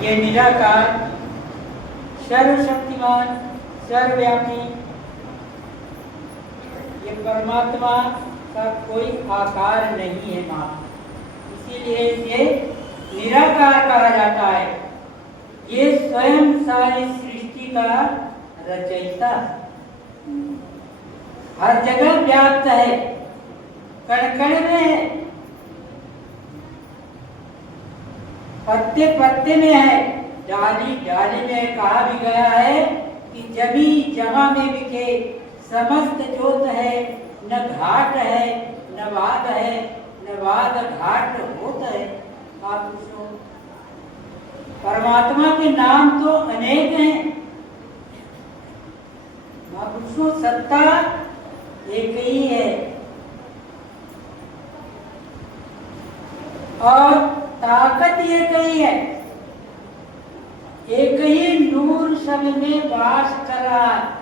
ये निराकार, सर्वशक्तिमान, सर्वव्यापी, ये परमात्मा का कोई आकार नहीं है मां, इसीलिए इसे निराकार कहा जाता है। ये स्वयं सारी सृष्टि का रचयिता, हर जगह व्याप्त है, कण कण में है, पत्ते पत्ते में है, डाली डाली में। कहा भी गया है कि जमी जमा में बिके समस्त जोत है, न घाट है न वाद है, न वाद घाट होत है। आप पूछो, परमात्मा के नाम तो अनेक हैं, महापुरुषों सत्ता एक ही है और ताकत एक ही है। एक ही नूर सब में वास कर रहा है।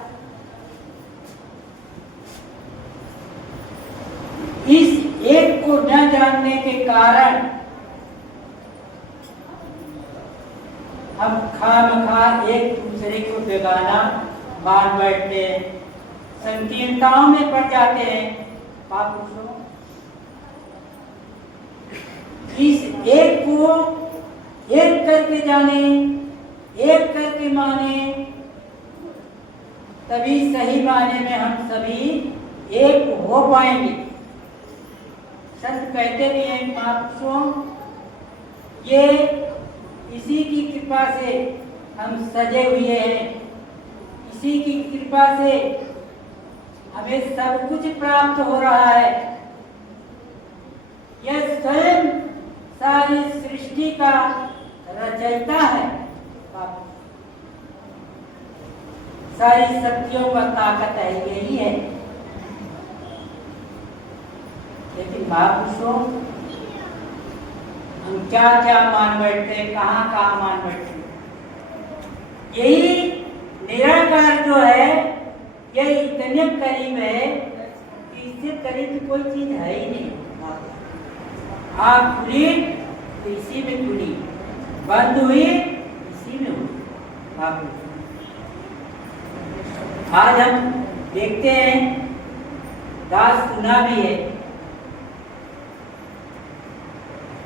इस एक को न जानने के कारण हम खामखा एक दूसरे को बेगाना मान बैठते हैं, संकीर्णताओं में पड़ जाते हैं। आप पूछो, इस एक को एक करके जाने, एक करके माने, तभी सही माने में हम सभी एक हो पाएंगे। संत कहते भी हैं महापुरुषों, ये इसी की कृपा से हम सजे हुए हैं, इसी की कृपा से हमें सब कुछ प्राप्त हो रहा है। यह स्वयं सारी सृष्टि का रचयिता है। सारी शक्तियों का ताकत है, यही है। लेकिन महापुरुषों, हम क्या क्या मान बैठते हैं, कहाँ कहाँ मान बैठते हैं। यही निराकार जो है, यह इतने करीब है कि इससे करीब कोई चीज है ही नहीं। आँख खुली तो इसी में खुली, बंद हुई इसी में हुई। आज हम देखते हैं, दास सुना भी है,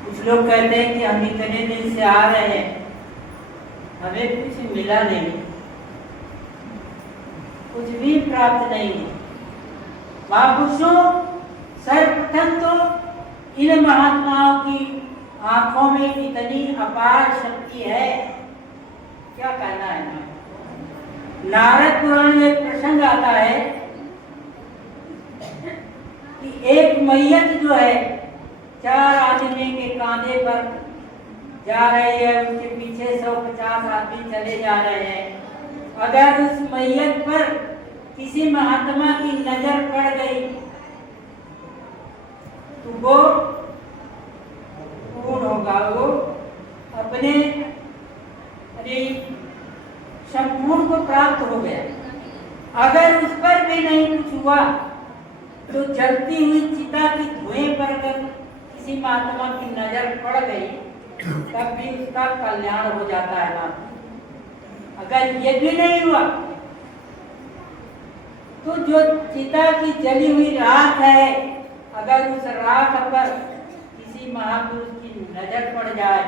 कुछ लोग कहते हैं कि हम इतने दिन से आ रहे हैं, हमें कुछ मिला नहीं, कुछ भी प्राप्त नहीं है। महापुरुषों, सर्वप्रथम तो इन महात्माओं की आंखों में इतनी अपार शक्ति है, क्या कहना है। नारद पुराण में एक प्रसंग आता है कि एक मैयत जो है 4 आदमी के कांधे पर जा रही है, उसके पीछे 150 आदमी चले जा रहे हैं। अगर उस मैयत पर किसी महात्मा की नजर पड़ गई तो वो पूर्ण होगा, वो अपने संपूर्ण को प्राप्त हो गया। अगर उस पर भी नहीं कुछ हुआ तो जलती हुई चिता की धुएं पर अगर किसी महात्मा की नजर पड़ गई तब भी उसका कल्याण हो जाता है। अगर ये भी नहीं हुआ तो जो चिता की जली हुई राख है, अगर उस राख पर किसी महापुरुष की नजर पड़ जाए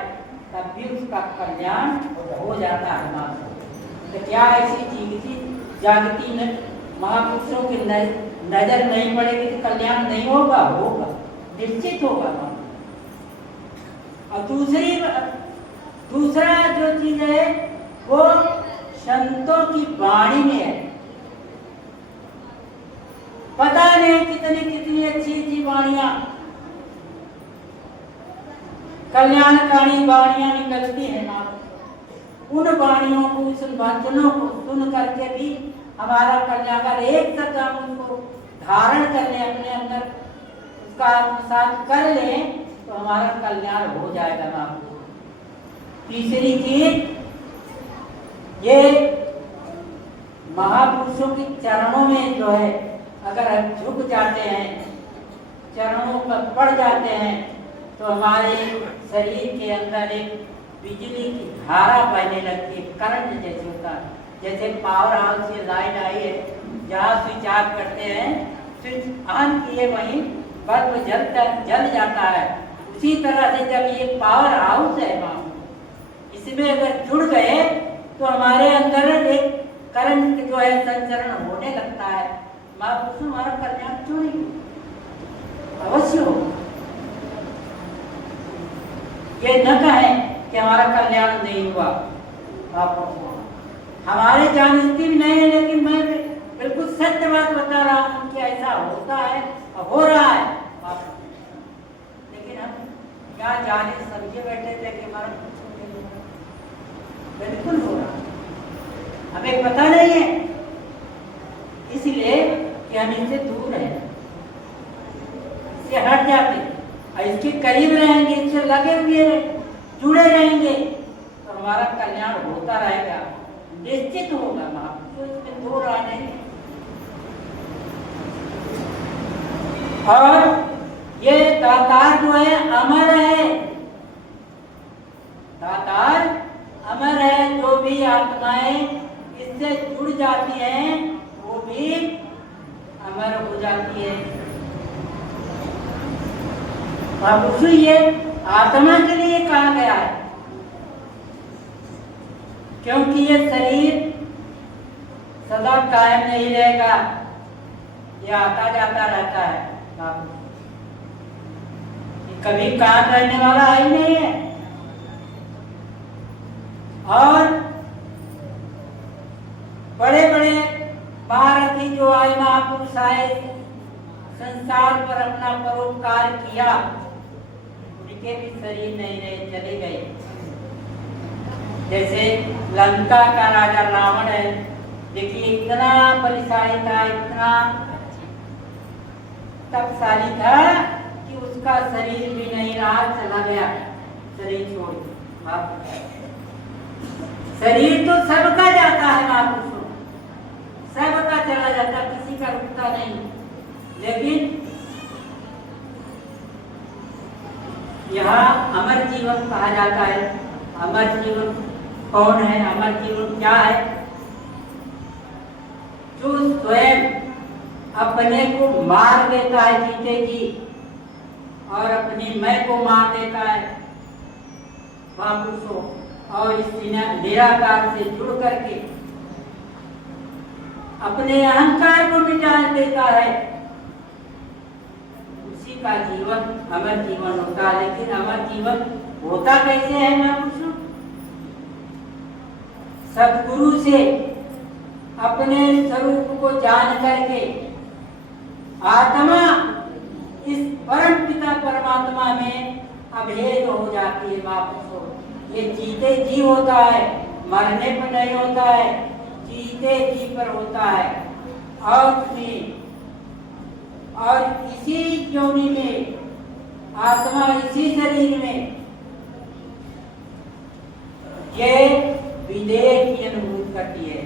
तब भी उसका कल्याण हो जाता है। तो क्या ऐसी जीविती जागती महापुरुषों की नजर नहीं पड़ेगी तो कल्याण नहीं होगा? होगा, निश्चित होगा। और दूसरा जो चीज है वो संतों की वाणी में है। पता नहीं कितनी अच्छी अच्छी वाणियां, कल्याणकारी वाणियां निकलती है ना। उन वाणियों को, उस वचनों को सुन करके भी हमारा कल्याण, एक शब्द हम उसको धारण कर ले, अपने अंदर उसका आत्मसात कर ले तो हमारा कल्याण हो जाएगा ना। तीसरी चीज, ये महापुरुषों के चरणों में जो है, अगर हम झुक जाते हैं, चरणों पर पड़ जाते हैं तो हमारे शरीर के अंदर एक बिजली की धारा बहने लगती है, करंट जैसे होता है। जैसे पावर हाउस से लाइट आई है, जहाँ स्विच ऑफ करते हैं, स्विच ऑन किए वहीं बल्ब जल जाता है। उसी तरह से जब ये पावर हाउस है इसमें अगर जुड़ गए तो हमारे अंदर एक करंट जो है संचरण होने लगता है। महापुरुष हमारा कल्याण क्यों नहीं अवश्य हो। ये न कहें कि हमारा कल्याण नहीं हुआ, हमारे जानती भी नहीं है, लेकिन मैं बिल्कुल सत्य बात बता रहा हूँ कि ऐसा होता है और हो रहा है। लेकिन हम क्या जाने समझे बैठे थे कि हमारा बिल्कुल हो रहा है, हमें पता नहीं है, इसलिए कि हम इनसे दूर हैं, इससे हट जाते और इसके करीब रहेंगे, इससे लगे हुए जुड़े रहेंगे तो हमारा कल्याण होता रहेगा, निश्चित होगा। तो इसमें दो राह नहीं। और ये दातार जो है अमर है, दातार अमर है। जो भी आत्माएं इससे जुड़ जाती हैं वो भी अमर हो जाती है। अब ये आत्मा के लिए कहा गया है, क्योंकि ये शरीर सदा कायम नहीं रहेगा, ये आता जाता रहता है, ये कभी कायम रहने वाला है ही नहीं है। और बड़े बड़े महारथी जो आए, महापुरुष आए, संसार पर अपना परोपकार किया, उनके भी शरीर नहीं रहे, चले गए। जैसे लंका का राजा रावण है, देखिए इतना बलशाली था, इतना तपशाली था कि उसका शरीर भी नहीं रहा, चला गया शरीर छोड़। शरीर तो सबका जाता है महापुरुषों, सबका चला जाता, किसी का रुकता नहीं। लेकिन यहाँ अमर जीवन कहा जाता है। अमर जीवन कौन है? अमर जीवन क्या है? जो स्वयं अपने को मार देता है जीते जी, और अपनी मैं को मार देता है महापुरुषों, और इस निराकार से जुड़ करके अपने अहंकार को मिटा देता है, उसी का जीवन अमर जीवन होता है। लेकिन अमर जीवन होता कैसे है महापुरुषों? सद्गुरु से अपने स्वरूप को जान करके आत्मा इस परम पिता परमात्मा में अभेद हो जाती है महापुरुषों। ये जीते जी होता है, मरने पर नहीं होता है, जीते जी पर होता है। और इसी योनि में आत्मा, इसी शरीर में ये विदेह की अनुभूति करती है,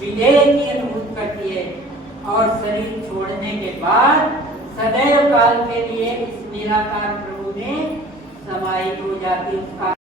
विदेह की अनुभूति करती है, और शरीर छोड़ने के बाद सदैव काल के लिए इस निराकार प्रभु में समाहित हो जाती है। उसका